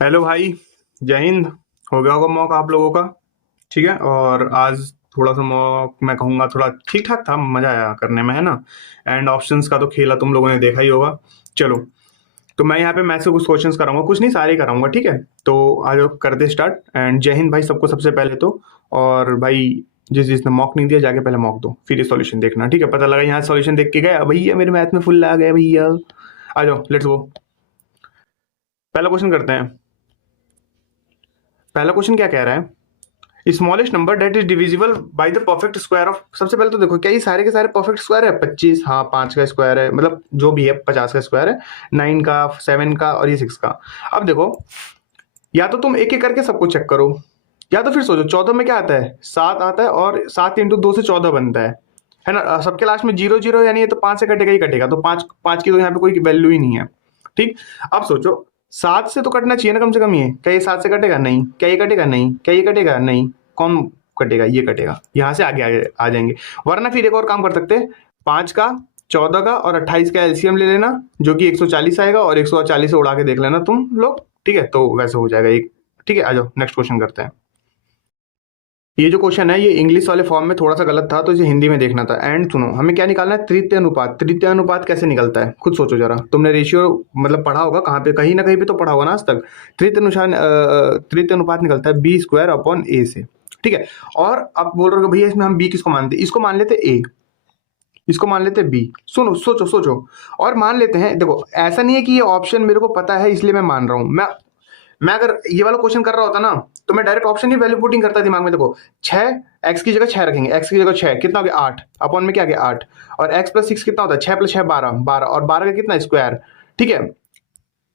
Hello भाई। जय हिंद। हो गया होगा मॉक आप लोगों का। ठीक है, और आज थोड़ा सा मॉक मैं कहूँगा थोड़ा ठीक ठाक था, मजा आया करने में, है ना। एंड ऑप्शंस का तो खेला तुम लोगों ने देखा ही होगा। चलो, तो मैं यहाँ पे मैथ्स से कुछ क्वेश्चंस कराऊंगा, कुछ नहीं सारे कराऊंगा, ठीक है। तो आज करते स्टार्ट। एंड जय हिंद भाई सबको सबसे पहले तो। और भाई जिसने मॉक नहीं दिया जाके पहले मॉक दो, फिर ये सॉल्यूशन देखना, ठीक है। पता लगा यहाँ सॉल्यूशन देख के गया भैया मेरे मैथ में फुल आ गया भैया। आ जाओ, लेट्स गो। पहला क्वेश्चन करते हैं। पहला क्वेश्चन क्या कह रहा है, smallest number that is divisible by the perfect square of. सबसे पहले तो देखो क्या ये सारे के सारे परफेक्ट स्क्वायर है। 25, हाँ 5 का स्क्वायर है, मतलब जो भी है 50 का स्क्वायर है। 9 का, 7 का और ये 6 का। अब देखो, या तो तुम एक एक करके सबको चेक करो, या तो फिर सोचो 14 में क्या आता है, 7 आता है, और 7 इंटू 2 से 14 बनता है ना। सबके लास्ट में जीरो जीरो, यानी ये तो 5 से कटेगा ही कटेगा, तो 5 5 की तो यहाँ पे कोई वैल्यू ही नहीं है। ठीक। अब सोचो 7 से तो कटना चाहिए ना कम से कम, ये क्या ये 7 से कटेगा? नहीं। क्या ये कटेगा? नहीं। क्या ये कटेगा? नहीं। कौन कटेगा? ये कटेगा। यहाँ से आगे आगे आ जाएंगे। वरना फिर एक और काम कर सकते हैं, 5 का, 14 का और 28 का एलसीएम ले लेना, जो कि 140 आएगा, और 140 से उड़ा के देख लेना तुम लोग, ठीक है। तो वैसे हो जाएगा एक। ठीक है, आ जाओ नेक्स्ट क्वेश्चन करते हैं। ये जो क्वेश्चन है ये इंग्लिश वाले फॉर्म में थोड़ा सा गलत था, तो इसे हिंदी में देखना था। एंड सुनो, हमें क्या निकालना है, तृतीय अनुपात। तृतीय अनुपात कैसे निकलता है खुद सोचो जरा। तुमने रेशियो मतलब पढ़ा होगा कहाँ पे, कहीं ना कहीं पे तो पढ़ा होगा ना आज तक। तृतीय अनुपात निकलता है बी स्क्वायर अपॉन ए से, ठीक है। और अब बोल रहे हो भैया इसमें हम बी किसको मानते हैं, इसको मान लेते ए, इसको मान लेते बी। सुनो, सोचो सोचो। और मान लेते हैं, देखो ऐसा नहीं है कि ये ऑप्शन मेरे को पता है इसलिए मैं मान रहा हूं। मैं अगर ये वाला क्वेश्चन कर रहा होता ना, तो मैं डायरेक्ट ऑप्शन ही वैल्यू पुटिंग करता दिमाग में। देखो 6, एक्स की जगह 6 रखेंगे, एक्स की जगह 6 कितना हो गया 8, अपॉन में क्या आ गया 8, और एक्स प्लस 6 कितना होता है, 6 प्लस 6 12, 12 और 12 का कितना स्क्वायर, ठीक है।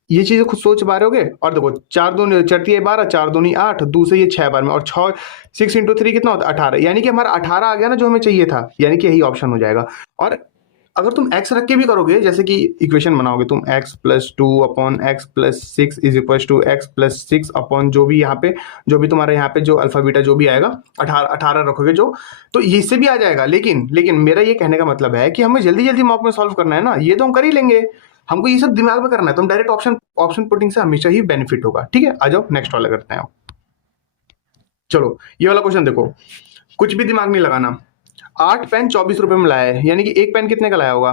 ये चीजें खुद सोच पा रहे होगे। और देखो 4 दूनी चरती है 12, 4 दूनी 8, दूसरे ये 6 बार में, और 6 6 इंटू 3 कितना होता है 18, यानी कि हमारा 18 आ गया ना जो हमें चाहिए था, यानी कि यही ऑप्शन हो जाएगा। और अगर तुम x रख के भी करोगे, जैसे कि इक्वेशन बनाओगे तुम x plus 2 upon X plus 6 is equal to X plus 6 upon जो भी यहाँ पे, जो भी तुम्हारे यहाँ पे जो अल्फा बीटा जो भी आएगा, 18 18 रखोगे जो, तो इससे भी आ जाएगा। लेकिन लेकिन मेरा ये कहने का मतलब है कि हमें जल्दी जल्दी मॉक में सॉल्व करना है ना, ये तो हम कर ही लेंगे। हमको ये सब दिमाग में करना है, तो हम डायरेक्ट ऑप्शन ऑप्शन पुटिंग से हमेशा ही बेनिफिट होगा, ठीक है। आ जाओ नेक्स्ट वाला करते हैं। चलो ये वाला क्वेश्चन देखो, कुछ भी दिमाग नहीं लगाना। 8 पेन 24 रुपए में लाया है, यानी कि एक पेन कितने का लाया होगा,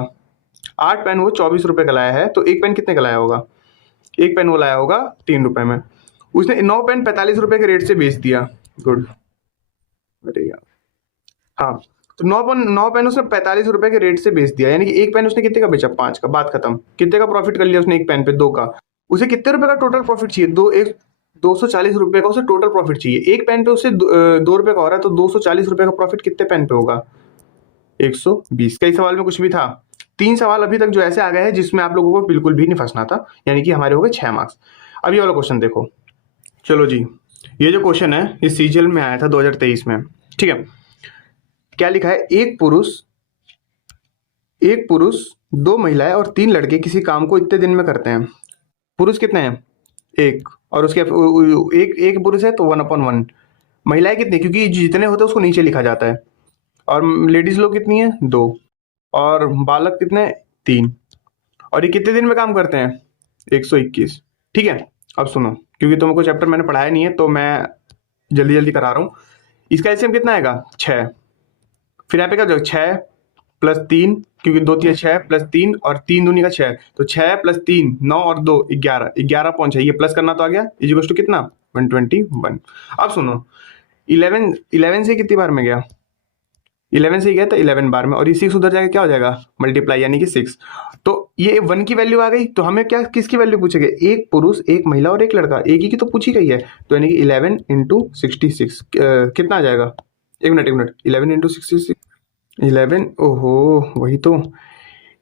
8 पेन वो 24 रुपए का लाया है, तो एक पेन कितने का लाया होगा, एक पेन वो लाया होगा 3 रुपए में। उसने 9 पेन 45 रुपए के रेट से बेच दिया। गुड। बढ़िया। हाँ, तो 9 पेन उसने 45 रुपए के रेट से बेच दिया, यानी कि एक पेन उसने कितने का बेचा, 5 का। बात खत्म। कितने का प्रॉफिट कर लिया उसने एक पेन पे, 2 का। उसे कितने रुपए का टोटल प्रॉफिट चाहिए, 240 रुपए का उसे टोटल प्रॉफिट चाहिए। एक पेन पे उसे 2 रुपए का हो रहा है, तो 240 रुपए का प्रॉफिट कितने पेन पे होगा, 120। कई सवाल में कुछ भी था। 3 सवाल अभी तक जो ऐसे आ गए हैं जिसमें आप लोगों को बिल्कुल भी नहीं फंसना था, यानी कि हमारे हो गए 6 मार्क्स। अब ये वाला क्वेश्चन देखो। चलो जी, ये जो क्वेश्चन है ये सीजीएल में आया था 2023 में, ठीक है। क्या लिखा है, एक पुरुष 2 महिलाएं और 3 लड़के किसी काम को इतने दिन में करते हैं। पुरुष कितने हैं, एक, और उसके एक एक पुरुष है तो 1/1। महिलाएं कितनी, क्योंकि जितने होते हैं उसको नीचे लिखा जाता है। और लेडीज लोग कितनी है, 2, और बालक कितने, 3। और ये कितने दिन में काम करते हैं, 121, ठीक है। अब सुनो, क्योंकि तुमको चैप्टर मैंने पढ़ाया नहीं है तो मैं जल्दी जल्दी करा रहा हूँ। इसका एलसीएम कितना आएगा, 6। फिर यहाँ पे क्या हो जाएगा, 6 प्लस 3, क्योंकि 2 3 6 प्लस 3, और 3 दूनी का 6, तो 6 प्लस 3 9 और 2 11, 11 पॉइंट है, ये प्लस करना तो आ गया, इज टू कितना 121। अब सुनो, 11 से कितनी बार में गया, 11 से ही गया था 11 बार में, और ये 6 उधर जाएगा क्या हो जाएगा, मल्टीप्लाई, यानी कि 6। तो ये 1 की वैल्यू आ गई, तो हमें क्या किसकी वैल्यू पूछेंगे, एक पुरुष एक महिला और एक लड़का, एक ही की तो पूछी गई है, तो यानी कि 11 इंटू 66 कितना आ जाएगा, एक मिनट 11 इंटू 66, 11, ओहो वही तो,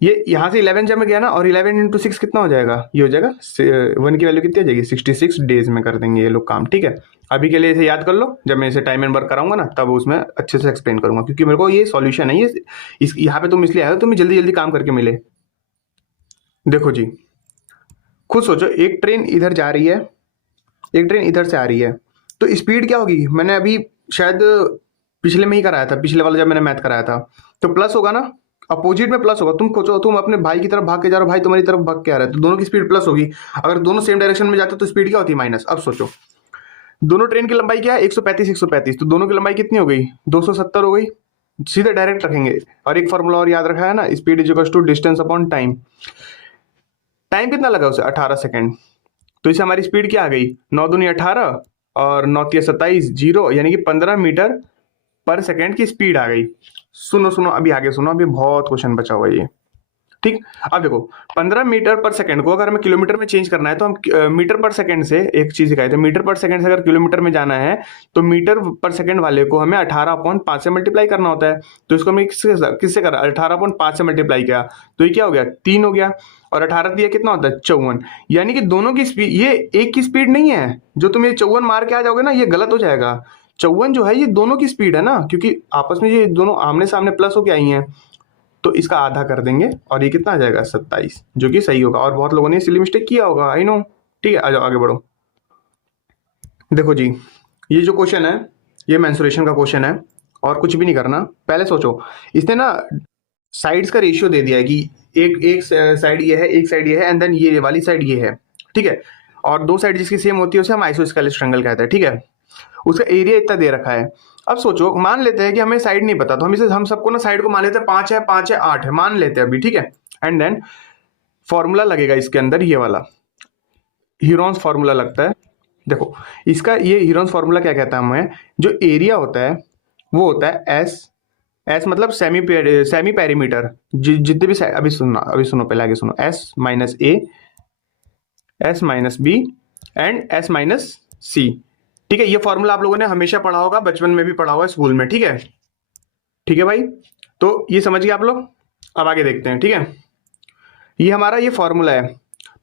ये यहाँ से 11 जब में गया ना, और 11 इंटू 6 कितना हो जाएगा, ये हो जाएगा 1 की वैल्यू कितनी आ जाएगी, 66 डेज में कर देंगे ये लोग काम, ठीक है। अभी के लिए इसे याद कर लो, जब मैं इसे टाइम एंड वर्क कराऊंगा ना तब उसमें अच्छे से एक्सप्लेन करूंगा, क्योंकि मेरे को ये सॉल्यूशन है, ये इस यहाँ पे तुम इसलिए आए हो तुम्हें जल्दी जल्दी काम करके मिले। देखो जी, खुद सोचो, एक ट्रेन इधर जा रही है, एक ट्रेन इधर से आ रही है, तो स्पीड क्या होगी, मैंने अभी शायद पिछले में ही कराया था, पिछले वाला जब मैंने मैथ कराया था, तो प्लस होगा ना, अपोजिट में प्लस होगा। तुम सोचो, तुम अपने भाई की तरफ भाग के जा रहे हो, भाई तुम्हारी तरफ भाग के आ रहा है, तो दोनों की स्पीड प्लस होगी। अगर दोनों सेम डायरेक्शन में जाते तो स्पीड क्या होती है? माइनस। अब सोचो, दोनों ट्रेन की लंबाई क्या है? 135 135, तो दोनों की लंबाई कितनी हो गई? 270 हो गई। सीधे डायरेक्ट रखेंगे। और एक फॉर्मूला और याद रखा है ना, speed is equal to distance upon time. Time कितना लगा उसे? 18 सेकंड। तो इसे हमारी स्पीड क्या आ गई? 9 दूनी 18 और 9 तिया 27, 0, यानी कि 15 मीटर पर सेकंड की स्पीड आ गई। सुनो सुनो, अभी आगे सुनो, अभी बहुत क्वेश्चन बचा हुआ है ये। ठीक। अब देखो, 15 मीटर पर सेकंड को अगर हमें किलोमीटर में चेंज करना है तो हम मीटर पर सेकंड से, एक चीज दिखाई थे, मीटर पर सेकंड से अगर किलोमीटर में जाना है तो मीटर पर सेकंड वाले को हमें 18/5 से मल्टीप्लाई करना होता है। तो इसको हमने किससे करा? 18/5 से मल्टीप्लाई किया तो ये क्या हो गया? 3 हो गया। और 18 दिया कितना होता है? 54। यानी कि दोनों की स्पीड, ये एक की स्पीड नहीं है। जो तुम ये 54 मार के आ जाओगे ना, ये गलत हो जाएगा। 54 जो है ये दोनों की स्पीड है ना, क्योंकि आपस में ये दोनों आमने सामने प्लस होके आई हैं। तो इसका आधा कर देंगे और ये कितना आ जाएगा? 27, जो कि सही होगा। और बहुत लोगों ने सिली मिस्टेक किया होगा, आई नो। ठीक है, आ जाओ आगे बढ़ो। देखो जी, ये जो क्वेश्चन है ये मेंसुरेशन का क्वेश्चन है और कुछ भी नहीं करना। पहले सोचो, इसने ना साइड्स का रेशियो दे दिया है कि एक एक साइड ये है, एक साइड ये है, एंड देन ये वाली साइड ये है। ठीक है। और दो साइड जिसकी सेम होती है उसे हम आइसोस्केलेस ट्रायंगल कहते हैं। ठीक है। उसका एरिया इतना दे रखा है। अब सोचो, मान लेते हैं कि हमें साइड नहीं पता, तो हम सबको ना साइड को मान लेते हैं 5 है, 5 है, 8 है, मान लेते हैं अभी। ठीक है। एंड देन फॉर्मूला लगेगा इसके अंदर, ये वाला हीरोन्स फॉर्मूला लगता है। देखो, इसका ये हीरोन्स फॉर्मूला क्या कहता है हमें? जो एरिया होता है वो होता है एस। एस मतलब सेमी पेरीमीटर। जितने भी अभी सुनो पहले आगे सुनो। S minus A, S minus B and S minus C. ठीक है। ये फॉर्मूला आप लोगों ने हमेशा पढ़ा होगा, बचपन में भी पढ़ा होगा स्कूल में। ठीक है। ठीक है भाई, तो ये समझ गए आप लोग। अब आगे देखते हैं। ठीक है। ये हमारा ये फॉर्मूला है।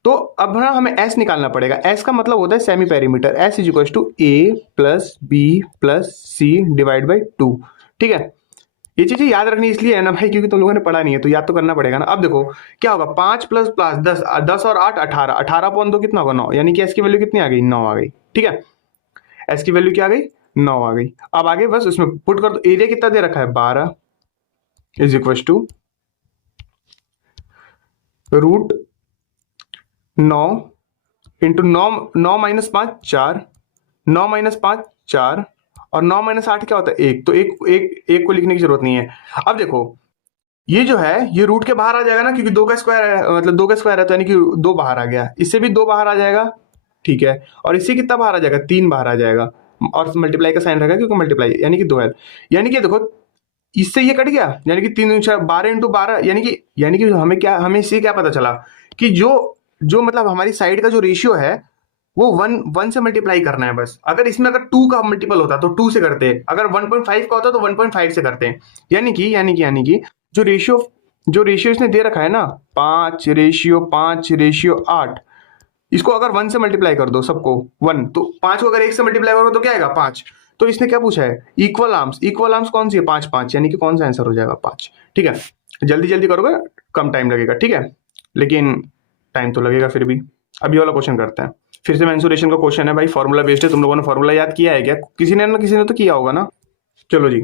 तो अब ना हमें एस निकालना पड़ेगा। एस का मतलब होता है semi perimeter. S is equal to A plus B plus C divide by 2। ठीक है। ये चीजें याद रखनी इसलिए है ना भाई, क्योंकि तुम लोगों ने पढ़ा नहीं है, तो याद तो करना पड़ेगा ना। अब देखो क्या होगा, 5 प्लस प्लस 10, 10 और 8 18, 18/2 कितना होगा? 9। यानी कि एस की वैल्यू कितनी आ गई? 9 आ गई। ठीक है। एस की वैल्यू क्या आ गई? 9 आ गई। अब आगे बस उसमें पुट कर दो। एरिया कितना दे रखा है? 12 is equal to root 9 into 9, 9 minus 5 4, 9 minus 5 4, और 9 माइनस 8 क्या होता है? 1। तो एक को लिखने की जरूरत नहीं है। अब देखो, ये जो है ये रूट के बाहर आ जाएगा ना, क्योंकि 2 का स्क्वायर है, मतलब 2 का स्क्वायर है, तो यानी कि 2 बाहर आ गया। इससे भी 2 बाहर आ जाएगा। ठीक है। और इससे कितना बाहर आ जाएगा? 3 बाहर आ जाएगा। और मल्टीप्लाई का साइन रहेगा, क्योंकि मल्टीप्लाई यानी कि 2 है। यानी कि देखो, इससे ये कट गया, यानी कि 3 12 इंटू 12, यानी कि हमें इससे क्या पता चला कि जो जो मतलब हमारी साइड का जो रेशियो है वो 1 से मल्टीप्लाई करना है बस। अगर इसमें अगर 2 का मल्टीपल होता तो 2 से करते, अगर 1.5 का होता तो 1.5 से करते। यानी कि जो रेशियो इसने दे रखा है ना, 5:5:8, इसको अगर 1 से मल्टीप्लाई कर दो सबको, 1, तो 5 को अगर 1 से मल्टीप्लाई करो तो क्या आएगा? 5। तो इसने क्या पूछा है? Equal arms. इक्वल आर्म्स कौन सी है? 5 5, यानी कि कौन सा आंसर हो जाएगा? 5। ठीक है। जल्दी जल्दी करोगे कम टाइम लगेगा। ठीक है। लेकिन टाइम तो लगेगा फिर भी। अभी वाला क्वेश्चन करते हैं। फिर से मेंसुरेशन का क्वेश्चन है भाई, फॉर्मूला बेस्ड है। तुम लोगों ने फॉर्मूला याद किया है क्या? किसी ने ना किसी ने तो किया होगा ना। चलो जी,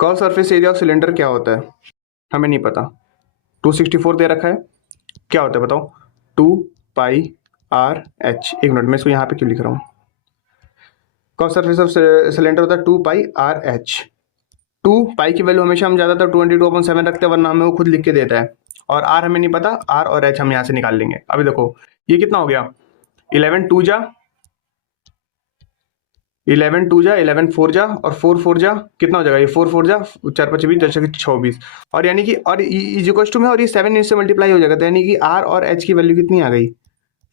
curve surface area of cylinder क्या होता है? हमें नहीं पता। 264 दे रखा है। क्या होता है बताओ? 2πr/h। एक मिनट, मैं इसको यहाँ पे क्यों लिख रहा हूँ? कर्व सरफेस ऑफ सिलेंडर होता है 2πr/h। 2 पाई की वैल्यू हमेशा हम ज्यादातर 22/7 रखते हैं, वरना हमें वो खुद लिख के देता है। और आर हमें नहीं पता, आर और एच हम यहाँ से निकाल लेंगे। अभी देखो ये कितना हो गया? 11 2 जा 11 2 जा 11 4 जा और 4 4 जा कितना हो जाएगा? ये 4 4 जा 4 5 20 10 26, और यानी कि और इज इक्वल टू में, और ये 7 इससे मल्टीप्लाई हो जाएगा, तो यानी कि आर और एच की वैल्यू कितनी आ गई?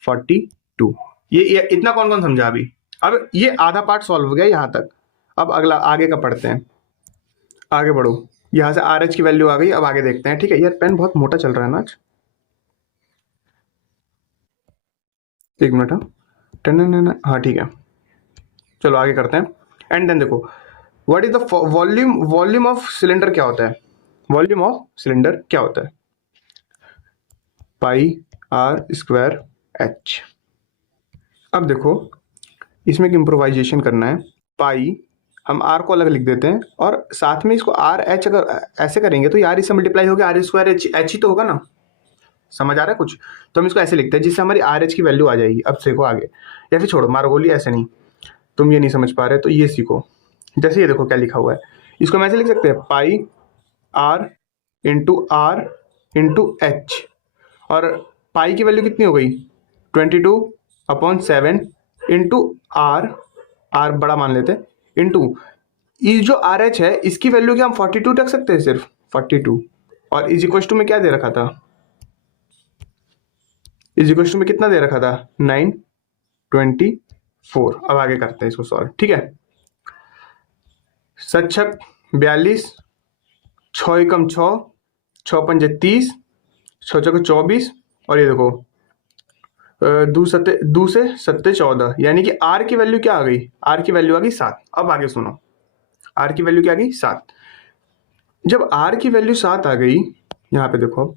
42। ये इतना कौन कौन समझा अभी? अब ये आधा पार्ट सॉल्व हो गया यहाँ तक। अब अगला आगे का पढ़ते हैं। आगे बढ़ो। यहाँ से आर एच की वैल्यू आ गई। अब आगे देखते हैं। ठीक है। यार पेन बहुत मोटा चल रहा है ना आज। एक मिनट। हाँ ठीक है, चलो आगे करते हैं। एंड देन देखो, what is the volume of cylinder क्या होता है? वॉल्यूम ऑफ सिलेंडर क्या होता है? πr²h। अब देखो, इसमें एक इम्प्रोवाइजेशन करना है। पाई हम आर को अलग लिख देते हैं और साथ में इसको आर एच अगर ऐसे करेंगे तो यार इससे मल्टीप्लाई होगा आर स्क्वायर एच, एच ही तो होगा ना, समझ आ रहा है कुछ। तो हम इसको ऐसे लिखते हैं जिससे हमारी आर एच की वैल्यू आ जाएगी। अब सीखो आगे, या फिर छोड़ो मारो गोली, ऐसे नहीं, तुम ये नहीं समझ पा रहे तो ये सीखो। जैसे ये देखो क्या लिखा हुआ है, इसको हम ऐसे लिख सकते हैं पाई आर इंटू एच, और पाई की वैल्यू कितनी हो गई 22/7 इंटू आर, आर बड़ा मान लेते हैं, इंटू ये जो आर एच है इसकी वैल्यू क्या हम 42 रख सकते हैं, सिर्फ 42, और इज इक्वल टू में क्या दे रखा था, इज इक्वल टू में कितना दे रखा था 924। अब आगे करते हैं इसको सॉल्व, ठीक है। 7 42, 6 एकम 6, 6 पंजे 30, 6 चौके 24, और ये देखो दो से सत्ते 14, यानी कि आर की वैल्यू क्या आ गई, आर की वैल्यू आ गई 7। अब आगे सुनो, आर की वैल्यू क्या आ गई 7। जब आर की वैल्यू 7 आ गई, यहाँ पे देखो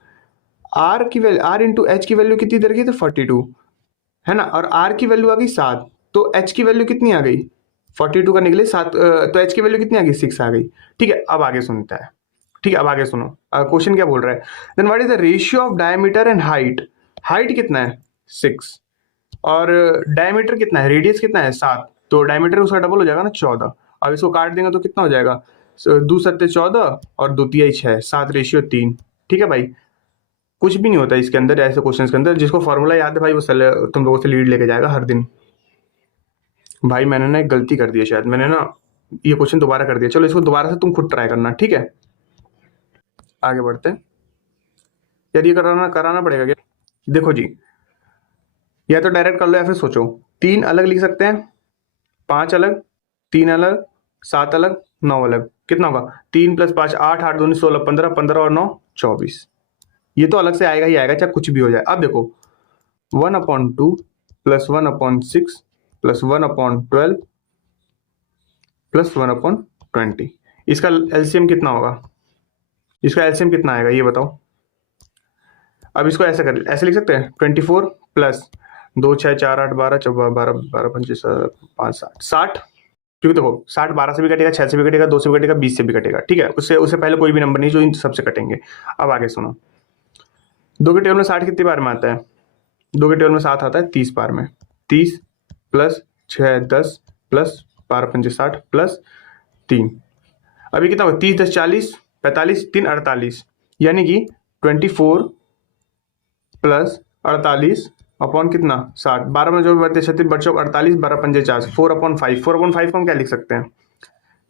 आर की वैल्यू, आर इंटू एच की वैल्यू कितनी दे रखी है, तो 42 है ना, और आर की वैल्यू आ गई 7, तो एच की वैल्यू कितनी आ गई 42 का निकले 7, तो एच की वैल्यू कितनी आ गई 6 आ गई। ठीक है, अब आगे सुनता है, ठीक है अब आगे सुनो, क्वेश्चन क्या बोल रहा है, then what is the ratio of diameter and height, height कितना है 6 और डायमीटर कितना है, रेडियस कितना है 7, तो डायमीटर उसका डबल हो जाएगा ना 14। अब इसको काट देंगे तो कितना हो जाएगा, 2 सत्ते 14 और 2 तिहाई 6, 7:3। ठीक है भाई, कुछ भी नहीं होता इसके अंदर, ऐसे क्वेश्चन के अंदर जिसको फॉर्मूला याद है भाई वो तुम लोगों से लीड लेके जाएगा हर दिन। भाई मैंने ना एक गलती कर दी है, शायद मैंने ना ये क्वेश्चन दोबारा कर दिया, चलो इसको दोबारा से तुम खुद ट्राई करना, ठीक है। आगे बढ़ते हैं, यार ये कराना पड़ेगा क्या, देखो जी, या तो डायरेक्ट कर लो या फिर सोचो, 3 अलग लिख सकते हैं, 5 अलग, 3 अलग, 7 अलग, 9 अलग, कितना होगा 3 + 5 8, 8 दूनी 16, 15, 15 और 9 24, ये तो अलग से आएगा ही आएगा चाहे कुछ भी हो जाए। अब देखो 1/2 + 1/6 + 1/12 + 1/20, इसका एलसीएम कितना होगा, इसका एलसीएम कितना आएगा ये बताओ। अब इसको ऐसे लिख सकते हैं 24 + 2 6 4 8 12 12 12 25 5 60, क्योंकि देखो 60 12 से भी कटेगा, 6 से भी कटेगा, 2 से भी कटेगा, 20 से भी कटेगा, ठीक है, उससे पहले कोई भी नंबर नहीं जो इन सबसे कटेंगे। अब आगे सुनो, 2 के टेबल में 60 कितनी बार में आता है, 2 के टेबल में 7 आता है 30 बार में, 30 + 6 10 + 12 पंजे 60 + 3, अभी कितना होगा 30 10 40 45 3 48, यानी कि 24 + 48 अपॉन कितना 60, 12 में जो भी बढ़ते 36 बच्चों 48 12 पंजे 40, 4/5, 4/5 को हम क्या लिख सकते हैं,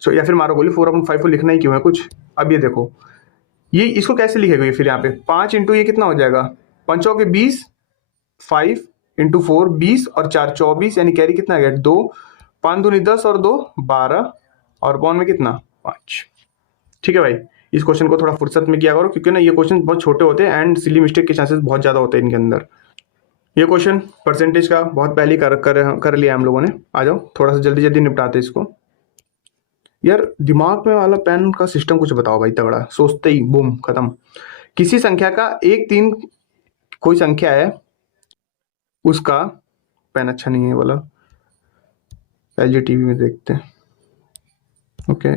सो या फिर मारो बोली 4/5 को लिखना ही क्यों है कुछ। अब ये देखो ये इसको कैसे लिखेगा, फिर यहाँ पे 5 इंटू ये कितना हो जाएगा 5 के 20, 5 इंटू 4 20 और 4 24, यानी कैरी कितना आ गया 2, 5 दूनी 10 और 2 12, और बॉन में कितना 5। ठीक है भाई, इस क्वेश्चन को थोड़ा फुर्सत में किया करो क्योंकि ना ये क्वेश्चन बहुत छोटे होते हैं एंड सिली मिस्टेक के चांसेस बहुत ज़्यादा होते हैं इनके अंदर। ये क्वेश्चन परसेंटेज का बहुत पहले कर लिया हम लोगों ने, आ जाओ थोड़ा सा जल्दी जल्दी निपटाते इसको। यार दिमाग में वाला पेन का सिस्टम कुछ बताओ भाई, तगड़ा सोचते ही बूम खत्म। किसी संख्या का 1 3, कोई संख्या है उसका, पेन अच्छा नहीं है वाला, एलजी टीवी में देखते हैं, ओके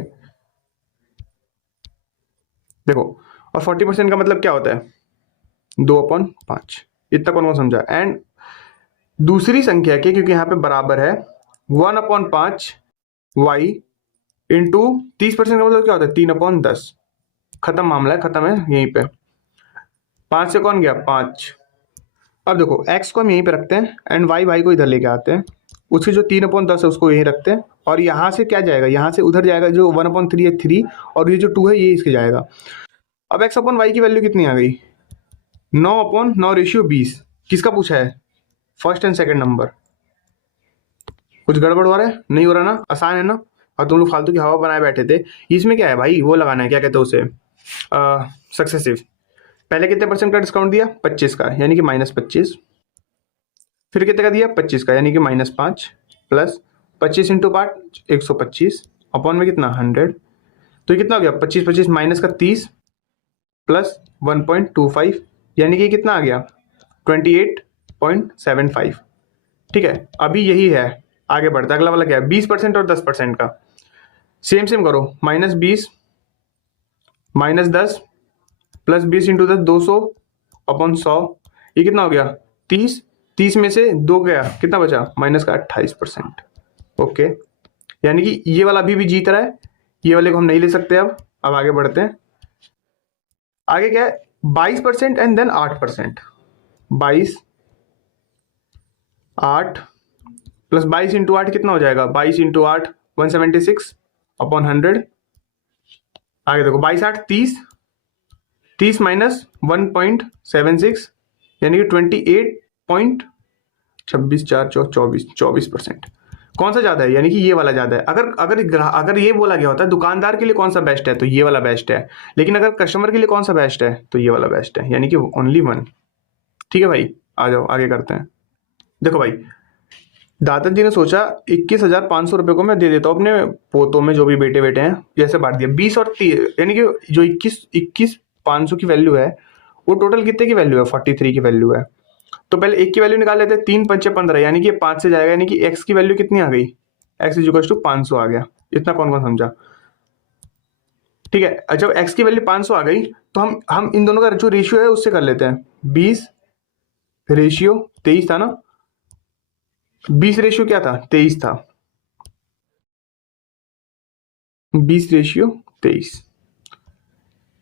देखो, और 40% का मतलब क्या होता है 2/5, इतना कौन कौन समझा। एंड दूसरी संख्या के, क्योंकि यहाँ पे बराबर है 1/5 y इंटू 30% का मतलब क्या होता है 3/10, खत्म मामला है, खत्म है यहीं पे। 5 से कौन गया 5, अब देखो x को हम यहीं पे रखते हैं एंड y को इधर लेके आते हैं, उसकी जो 3/10 है उसको यहीं रखते हैं, और यहाँ से क्या जाएगा, यहाँ से उधर जाएगा जो 1/3 है 3, और ये जो 2 है ये इसके जाएगा। अब x/y की वैल्यू कितनी आ गई 9/9/20, किसका पूछा है फर्स्ट एंड सेकंड नंबर। कुछ गड़बड़ हो रहा है, नहीं हो रहा ना, आसान है ना, और तुम लोग फालतू की हवा बनाए बैठे थे। इसमें क्या है भाई, वो लगाना है क्या कहते हैं उसे, सक्सेसिव। पहले कितने परसेंट का डिस्काउंट दिया 25 का, यानी कि -25, फिर कितने का दिया 25 का, यानी कि -5, प्लस 25 इंटू 5 125, अपॉन में कितना 100, तो ये कितना हो गया 25 25 माइनस का 30 प्लस 1.25, यानी कि कितना आ गया 28.75। ठीक है, अभी यही है, आगे बढ़ता है, अगला वाला क्या है 20% और 10% का। सेम सेम करो, -20 -10 प्लस 20 इंटू 10 200 अपॉन 100, ये कितना हो गया 30। 30 में से 2 गया, कितना बचा माइनस का 28%। ओके, यानी कि ये वाला अभी भी जीत रहा है, ये वाले को हम नहीं ले सकते। अब आगे बढ़ते हैं। आगे क्या है 22% एंड देन 8%। 22 8 प्लस 22 इंटू 8 कितना हो जाएगा 22 इंटू 8 176 अपॉन 100। आगे देखो 22 8 30, 30 माइनस 1.76 यानी कि 28.26 कौन सा ज्यादा है, यानी कि ये वाला ज्यादा है। अगर अगर अगर ये बोला गया होता है दुकानदार के लिए कौन सा बेस्ट है तो ये वाला बेस्ट है, लेकिन अगर कस्टमर के लिए कौन सा बेस्ट है तो ये वाला बेस्ट है, यानी कि ओनली वन। ठीक है भाई, आ जाओ आगे करते हैं। देखो भाई, दादाजी ने सोचा 21,500 रुपए को मैं दे देता हूँ अपने पोतों में, जो भी बेटे बेटे हैं, जैसे बांट दिया 20 और 30, यानी कि जो 21,500 की वैल्यू है वो टोटल कितने की वैल्यू है 43 की वैल्यू है। तो पहले एक की वैल्यू निकाल लेते हैं, 3 पंचे 15, यानी कि 5 से जाएगा, यानी कि एक्स की वैल्यू कितनी आ गई, एक्स इज इक्वल टू 500 आ गया। इतना कौन कौन समझा। ठीक है, जब एक्स की वैल्यू 500 आ गई तो हम इन दोनों का जो रेशियो है उससे कर लेते हैं। 20 रेशियो 23 था ना, 20 रेशियो क्या था 23 था, 20 रेशियो 23।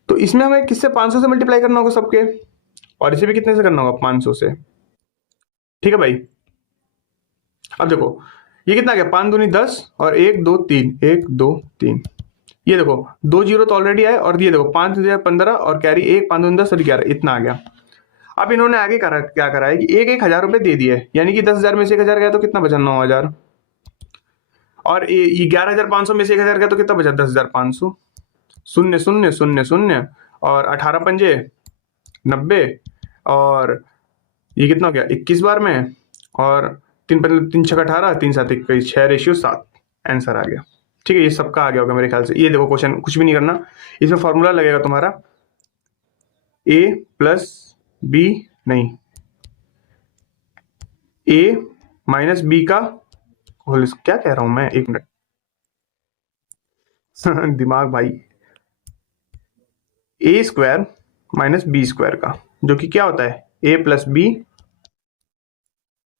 तो इसमें हमें किससे 500 से मल्टीप्लाई करना होगा सबके, और इसे भी कितने से करना होगा 500 से। ठीक है भाई, अब देखो ये कितना गया 5 दूनी 10 और 1 2 3 1 2 3, ये देखो 2 जीरो तो ऑलरेडी आए, और ये देखो 5 15 और कैरी 1 5 दूनी 10 और 11, इतना आ गया। अब इन्होंने आगे क्या करा है कि एक 1,000 रुपए दे दिए, यानी कि 10,000 में से 1,000 गया तो कितना बचा 9,000, और ये 11,500 में से 1,000 गया तो कितना बचा 10,500। शून्य शून्य शून्य शून्य और 18 पंजे 90, और ये कितना हो गया 21 बार में, और 3 छः 18 3 7 21 6 रेशियो 7, आंसर आ गया। ठीक है, ये सबका आ गया होगा मेरे ख्याल से। ये देखो क्वेश्चन कुछ भी नहीं करना, इसमें फॉर्मूला लगेगा तुम्हारा a प्लस बी, नहीं a माइनस बी का होल, क्या कह रहा हूं मैं, एक मिनट दिमाग भाई, a square minus B square का, जो कि क्या होता है a plus B,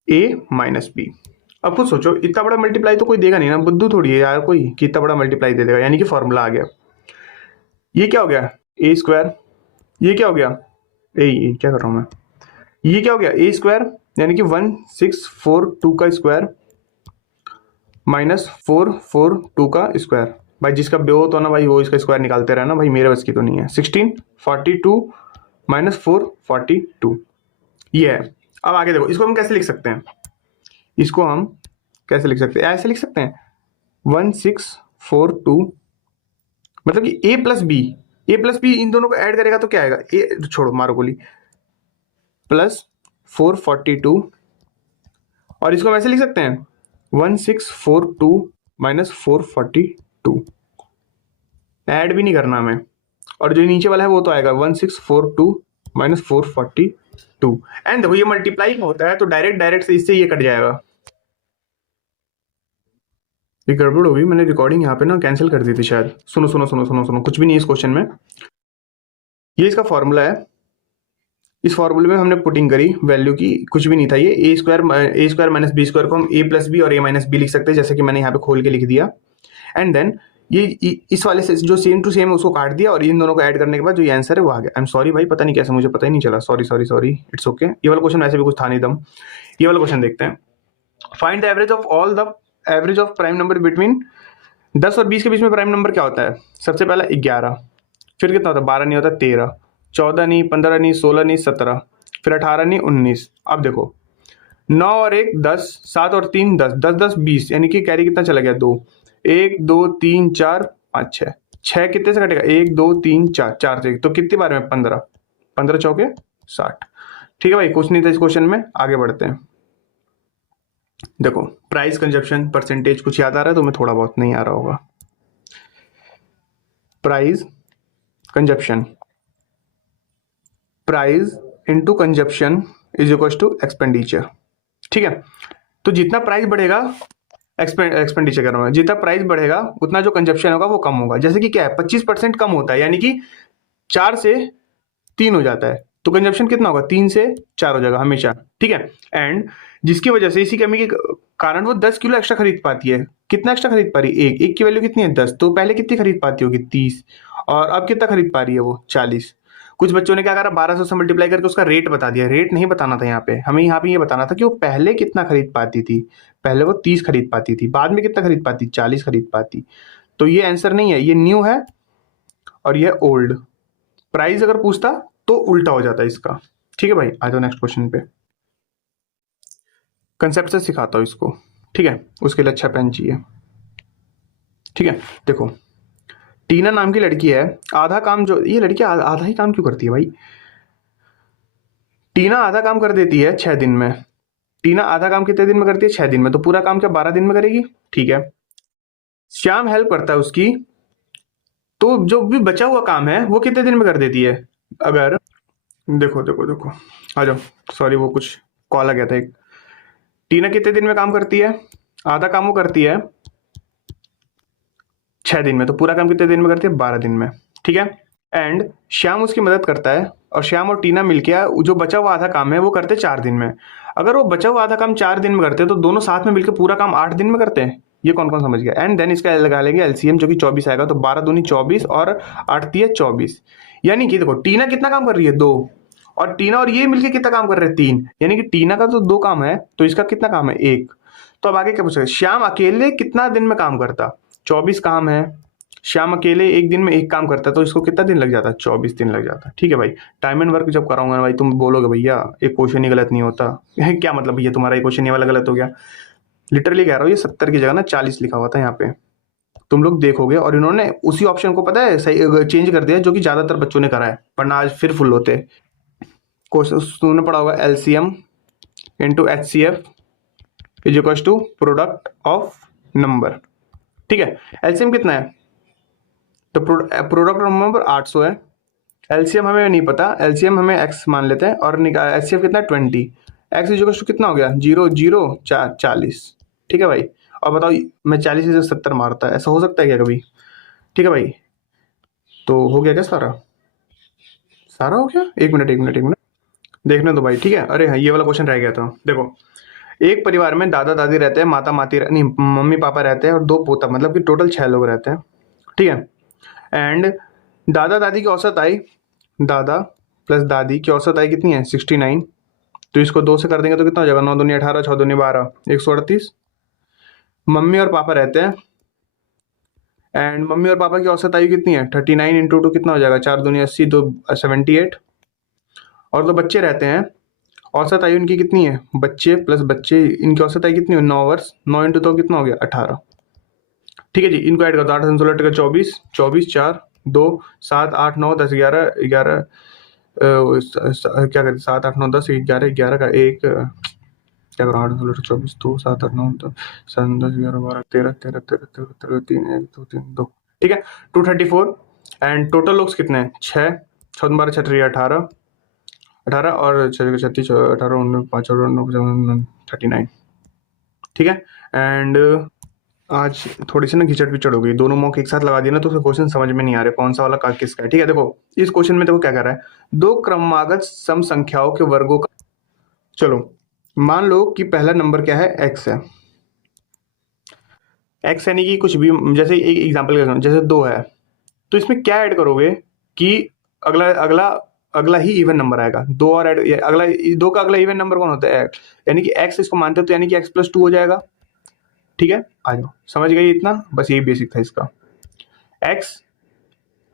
a minus B. अब खुद सोचो, इतना बड़ा मल्टीप्लाई तो कोई देगा नहीं ना, बुद्धू थोड़ी है यार कोई कि इतना बड़ा मल्टीप्लाई दे देगा, यानी कि फॉर्मूला आ गया। ये क्या हो गया ए स्क्वायर, ये क्या हो गया ये क्या कर रहा हूं मैं, ये क्या हो गया ए स्क्वायर, यानी कि 1642 का स्क्वायर माइनस 442 का स्क्वायर। भाई जिसका बेहो तो ना भाई वो इसका स्क्वायर निकालते रहना भाई, मेरे बस की तो नहीं है। 1642 माइनस 442 ये है। अब आगे देखो, इसको हम कैसे लिख सकते हैं, इसको हम कैसे लिख सकते हैं, ऐसे लिख सकते हैं 1642, मतलब कि a प्लस बी इन दोनों को ऐड करेगा तो क्या आएगा, ए छोड़ो मारो गोली, प्लस 442, और इसको हम ऐसे लिख सकते हैं 1642 माइनस 442, ऐड भी नहीं करना हमें, और जो नीचे वाला है वो तो आएगा 1642 माइनस 442। एंड देखो ये मल्टीप्लाई होता है तो डायरेक्ट से इससे ये कट जाएगा। ये गड़बड़ होगी, मैंने रिकॉर्डिंग यहाँ पे ना कैंसिल कर दी थी शायद। सुनो सुनो सुनो सुनो सुनो, कुछ भी नहीं इस क्वेश्चन में। ये इसका फॉर्मूला है, इस फॉर्मूले में हमने पुटिंग करी वैल्यू की, कुछ भी नहीं था ये। ए स्क्वायर माइनस बी स्क्वायर को हम ए प्लस बी और ए माइनस बी लिख सकते हैं, जैसे कि मैंने यहाँ पे खोल के लिख दिया। एंड देन ये इस वाले से जो सेम टू सेम है उसको काट दिया, और इन दोनों को ऐड करने के बाद जो ये आंसर है वो आ गया। आई एम सॉरी भाई, पता नहीं कैसे मुझे पता ही नहीं चला, sorry sorry sorry, it's okay. ये वाला क्वेश्चन वैसे भी कुछ था नहीं दम। ये वाला क्वेश्चन देखते हैं। Find the average of all the average of prime number between 10 और 20 के बीच में प्राइम नंबर क्या होता है। सबसे पहला 11, फिर कितना होता है 12 नहीं होता 13, 14 नहीं, 15 नहीं, 16 नहीं, 17, फिर 18 नहीं, 19। अब देखो 9 और 1 10, 7 और 3 10, 10 10 20, यानी कि कैरी कितना चला गया 2, 1 2 3 4 5 6, 6 कितने से कटेगा 1 2 3 4, 4 से, तो कितनी बार में 15, 15 चौके 60। ठीक है भाई, कुछ नहीं था इस क्वेश्चन में, आगे बढ़ते हैं। देखो प्राइस कंजप्शन परसेंटेज कुछ याद आ रहा है तुम्हें, थोड़ा बहुत नहीं आ रहा होगा। Price consumption, price into consumption is equal to expenditure. ठीक है, तो जितना प्राइस बढ़ेगा एक्सपेंडिचर कर रहा हूँ, जितना प्राइस बढ़ेगा उतना जो कंजप्शन होगा वो कम होगा। जैसे कि क्या है, 25% कम होता है, यानी कि 4 से 3 हो जाता है, तो कंजप्शन कितना होगा, 3 से 4 हो जाएगा हमेशा, ठीक है। एंड जिसकी वजह से, इसी कमी के कारण वो 10 किलो एक्स्ट्रा खरीद पाती है। कितना एक्स्ट्रा खरीद पा रही है, एक की वैल्यू कितनी है 10, तो पहले कितनी खरीद पाती होगी 30, और अब कितना खरीद पा रही है वो 40। कुछ बच्चों ने क्या करा, 1200 से मल्टीप्लाई करके उसका रेट बता दिया। रेट नहीं बताना था यहाँ पे, हमें यहाँ पे ये बताना था कि वो पहले कितना खरीद पाती थी। पहले वो 30 खरीद पाती थी, बाद में कितना खरीद पाती, 40 खरीद पाती। तो ये आंसर नहीं है, ये न्यू है और ये ओल्ड। प्राइस अगर पूछता तो उल्टा हो जाता इसका, ठीक है भाई। आ जाओ नेक्स्ट क्वेश्चन पे। कंसेप्ट से सिखाता हूँ इसको, ठीक है, उसके लिए अच्छा पेन चाहिए, ठीक है। देखो, टीना नाम की लड़की है, आधा काम जो, ये लड़की आधा ही काम क्यों करती है भाई। टीना आधा काम कर देती है 6 दिन में। टीना आधा काम कितने दिन में करती है, 6 दिन में, तो पूरा काम क्या 12 दिन में करेगी, ठीक है। श्याम हेल्प करता है उसकी, तो जो भी बचा हुआ काम है वो कितने दिन में कर देती है। अगर देखो देखो देखो, आ जाओ, सॉरी वो कुछ कॉल आ गया था एक। टीना कितने दिन में काम करती है, आधा काम वो करती है 6 दिन में, तो पूरा काम कितने दिन में करती है, 12 दिन में, ठीक है। एंड श्याम उसकी मदद करता है, और श्याम और टीना मिलके जो बचा हुआ आधा काम है वो करते 4 दिन में। अगर वो बचा हुआ आधा काम 4 दिन में करते तो दोनों साथ में मिलकर पूरा काम 8 दिन में करते हैं। ये कौन कौन समझ गया। एंड देन इसका लगा लेंगे एलसीएम, जो कि 24 आएगा, तो 12 दूनी 24 और 8 तिया 24। यानी कि देखो, टीना कितना काम कर रही है, 2, और टीना और ये मिलके कितना काम कर रहे हैं, 3। यानी कि टीना का तो 2 काम है, तो इसका कितना काम है, 1। तो अब आगे क्या पूछा, श्याम अकेले कितना दिन में काम करता, 24 काम है। श्याम अकेले एक दिन में एक काम करता है, तो इसको कितना दिन लग जाता है, 24 दिन लग जाता है, ठीक है भाई। टाइम एंड वर्क जब कराऊंगा ना भाई, तुम बोलोगे भैया एक क्वेश्चन ही गलत नहीं होता। क्या मतलब भैया तुम्हारा एक क्वेश्चन ये वाला गलत हो गया। लिटरली कह रहा हूँ, ये 70 की जगह ना 40 लिखा हुआ था यहाँ पे, तुम लोग देखोगे, और इन्होंने उसी ऑप्शन को पता है सही चेंज कर दिया जो कि ज्यादातर बच्चों ने करा है, वरना आज फिर फुल होते। क्वेश्चन तुमने पढ़ा होगा, LCM into HCF is equal to product of number, ठीक है। एलसीएम कितना है, तो प्रोडक्ट ऑफ नंबर 800 है। एलसीएम हमें नहीं पता, एलसीएम हमें एक्स मान लेते हैं, और एचसीएफ कितना है 20। एक्स इक्वल टू कितना हो गया, 0 0 40, ठीक है भाई। और बताओ, मैं 40 से 70 मारता है, ऐसा हो सकता है क्या कभी, ठीक है भाई। तो हो गया क्या सारा, सारा हो गया। एक मिनट एक मिनट एक मिनट देखने दो भाई, ठीक है। अरे हाँ, ये वाला क्वेश्चन रह गया था। देखो, एक परिवार में दादा दादी रहते हैं, माता माती नहीं, मम्मी पापा रहते हैं, और 2 पोता, मतलब कि टोटल 6 लोग रहते हैं, ठीक है। एंड दादा दादी की औसत आयु, दादा प्लस दादी की औसत आयु कितनी है, 69। तो इसको 2 से कर देंगे तो कितना हो जाएगा, 9 दूनी 18, 6 दूनी 12, 138। मम्मी और पापा रहते हैं, एंड मम्मी और पापा की औसत आयु कितनी है, 39 इंटू 2 कितना हो जाएगा, 4 दूनी 80, 2 78। और तो बच्चे रहते हैं, औसत आयु इनकी कितनी है, बच्चे प्लस बच्चे, इनकी औसत आयु कितनी है, 9 वर्ष, 9 इंटू 2 कितना हो गया, 18, ठीक है जी। इनको ऐड कर दो, 8 16 टका 24, 24 4 2 7 8 9 10 11 11, क्या करते, 7 8 9 10 11 11 का एक, क्या करो, 8 16 24 2 7 8 9 10 7 10 11 12 13 13 13 13 13 3 1 2 3 2, ठीक है, 234। एंड टोटल लोग कितने हैं, 6, 6 12 6 18 18, और 36 18 19 5 और 9 39, ठीक है। एंड आज थोड़ी सी ना घिचट पिचड़ हो गई, दोनों मॉक एक साथ लगा दिया ना, तो क्वेश्चन समझ में नहीं आ रहे कौन सा वाला का किसका है, ठीक है। देखो, इस क्वेश्चन में देखो क्या कर रहा है, 2 क्रमागत सम संख्याओं के वर्गों का, चलो मान लो कि पहला नंबर क्या है, एक्स है। एक्स यानी कि कुछ भी, जैसे एक एग्जाम्पल, जैसे 2 है, तो इसमें क्या ऐड करोगे कि अगला अगला अगला ही इवन नंबर आएगा, 2 और ऐड, अगला 2 का अगला इवन नंबर कौन होता है, यानी कि एक्स इसको मानते हो, तो यानी कि एक्स प्लस 2 हो जाएगा, ठीक है। आ जाओ, समझ गए इतना, बस यही बेसिक था इसका, एक्स,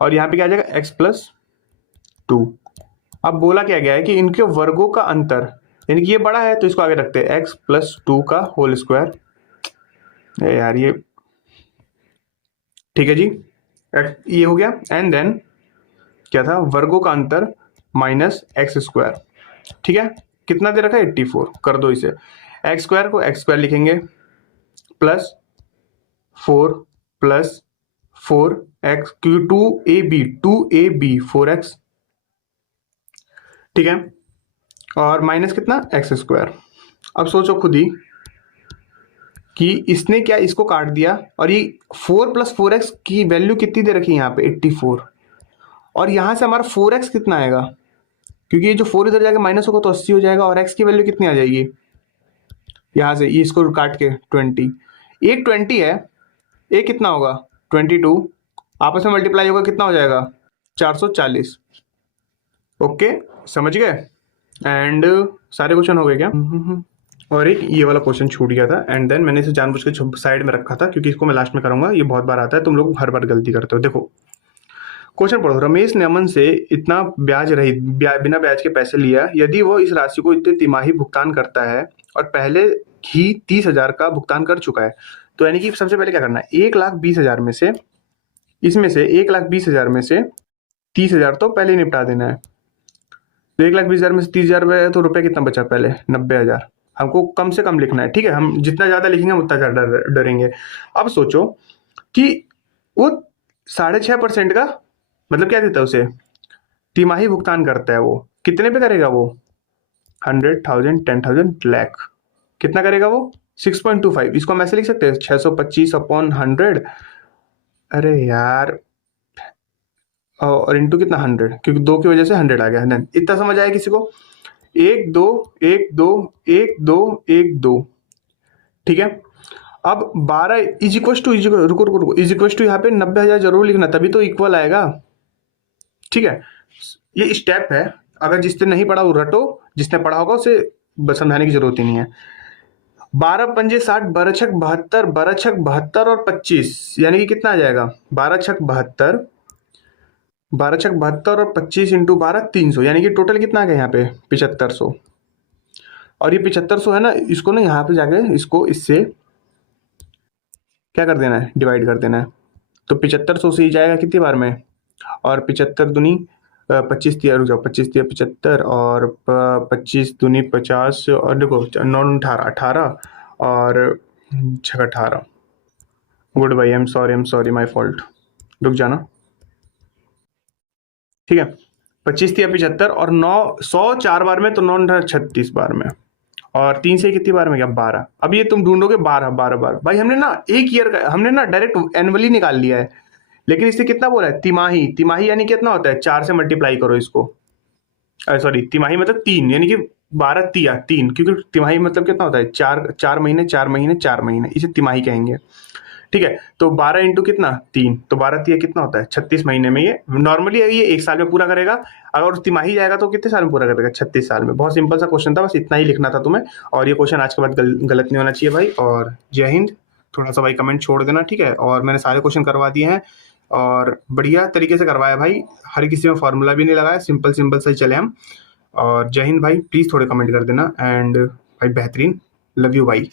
और यहाँ पे क्या आ जाएगा, एक्स प्लस 2। अब बोला क्या गया है कि इनके वर्गों का अंतर, यानी कि ये बड़ा है तो इसको आगे रखते हैं, एक्स प्लस 2 का होल स्क्वायर, यार ये, ठीक है जी। ये हो गया। एंड देन क्या था, वर्गों का अंतर माइनस एक्स स्क्वायर, ठीक है। कितना दे रखा है, 84, कर दो इसे, एक्स स्क्वायर को एक्स स्क्वायर लिखेंगे, plus 4 plus 4x, Q 2ab 4x, ठीक है, और माइनस कितना, एक्स स्क्वायर। अब सोचो खुद ही कि इसने क्या इसको काट दिया और ये 4 + 4x की वैल्यू कितनी दे रखी है यहाँ पे 84, और यहाँ से हमारा 4x कितना आएगा, क्योंकि ये जो 4 इधर जाके माइनस होगा तो 80 हो जाएगा, और x की वैल्यू कितनी आ जाएगी यहाँ से, ये इसको काट के 20, एक 20 है, एक कितना होगा 22, आपस में मल्टीप्लाई होगा कितना हो जाएगा 440। ओके, समझ गए। एंड सारे क्वेश्चन हो गए क्या? और एक ये वाला क्वेश्चन छूट गया था, एंड देन मैंने इसे जानबूझ के साइड में रखा था क्योंकि इसको मैं लास्ट में करूंगा, ये बहुत बार आता है, तुम लोग हर बार गलती करते हो। देखो क्वेश्चन पढ़ो। रमेश ने अमन से इतना ब्याज रहित बिना ब्याज के पैसे लिया, यदि वो इस राशि को इतने तिमाही भुगतान करता है और पहले ही 30,000 का भुगतान कर चुका है, तो यानी कि सबसे पहले क्या करना है, 1,20,000 में से, इसमें से 1,20,000 में से 30,000 तो पहले ही निपटा देना है। तो 1,20,000 में से 30,000 है तो रुपए कितना बचा, पहले 90,000। हमको कम से कम लिखना है, ठीक है, हम जितना ज्यादा लिखेंगे हम उतना ज्यादा डरेंगे। अब सोचो कि वो 6.5% का मतलब क्या देता है उसे, तिमाही भुगतान करता है, वो कितने पे करेगा वो, 100,000, 10,000, लाख, कितना करेगा वो 6.25। इसको हम ऐसे लिख सकते हैं 625/100, अरे यार, और इंटू कितना 100, क्योंकि 2 की वजह से 100 आ गया। देन इतना समझ आया किसी को, 1 2 1 2 1 2 1 2, ठीक है। अब 12 इज इक्वल टू, रुको रुको रुको, इज इक्वल टू यहाँ पे 90,000 जरूर लिखना, तभी तो इक्वल आएगा, ठीक है। ये स्टेप है, अगर जिसने नहीं पढ़ा वो रटो, जिसने पढ़ा होगा उसे समझाने की जरूरत ही नहीं है। 12 पंजे 60, 12 छक 72, 12 छक 72 और 25, यानी कि कितना आ जाएगा 12 छक 72, 12 छक 72 और 25 इंटू 12 300, यानी कि टोटल कितना आ गया यहाँ पे 7500। और ये 7500 है ना, इसको ना यहाँ पे जाके इसको इससे क्या कर देना है, डिवाइड कर देना है। तो 7500 से ही जाएगा कितनी बार में, और 75 दूनी 25 दिया, रुक जाओ, 25 दिया 75, और 25 दूनी 50, और देखो 9 18 18 और 6 18। Good by, I am sorry my fault, रुक जाना, ठीक है। 25 दिया 75 और 9 100 4 बार में, तो 9 36 बार में, और 3 से कितनी बार में, क्या 12। अब ये तुम ढूंढोगे 12 12 बार, भाई हमने ना एक ईयर का, हमने ना डायरेक्ट एनुअली निकाल लिया है, लेकिन इससे कितना बोला है तिमाही, तिमाही यानी कितना होता है 4 से मल्टीप्लाई करो इसको, सॉरी तिमाही मतलब 3, यानी कि 12 तिया 3, क्योंकि तिमाही मतलब कितना होता है 4 4 महीने 4 महीने 4 महीने, इसे तिमाही कहेंगे, ठीक है। तो 12 इंटू कितना 3, तो 12 तिया कितना होता है 36 महीने में, ये नॉर्मली ये 1 साल में पूरा करेगा, अगर तिमाही जाएगा तो कितने साल में पूरा करेगा 36 साल में। बहुत सिंपल सा क्वेश्चन था, बस इतना ही लिखना था तुम्हें, और ये क्वेश्चन आज के बाद गलत नहीं होना चाहिए भाई। और जय हिंद, थोड़ा सा भाई कमेंट छोड़ देना, ठीक है। और मैंने सारे क्वेश्चन करवा दिए हैं और बढ़िया तरीके से करवाया भाई, हर किसी में फॉर्मूला भी नहीं लगाया, सिंपल सिंपल से चले हम। और जय हिंद भाई, प्लीज़ थोड़े कमेंट कर देना, एंड भाई बेहतरीन, लव यू भाई।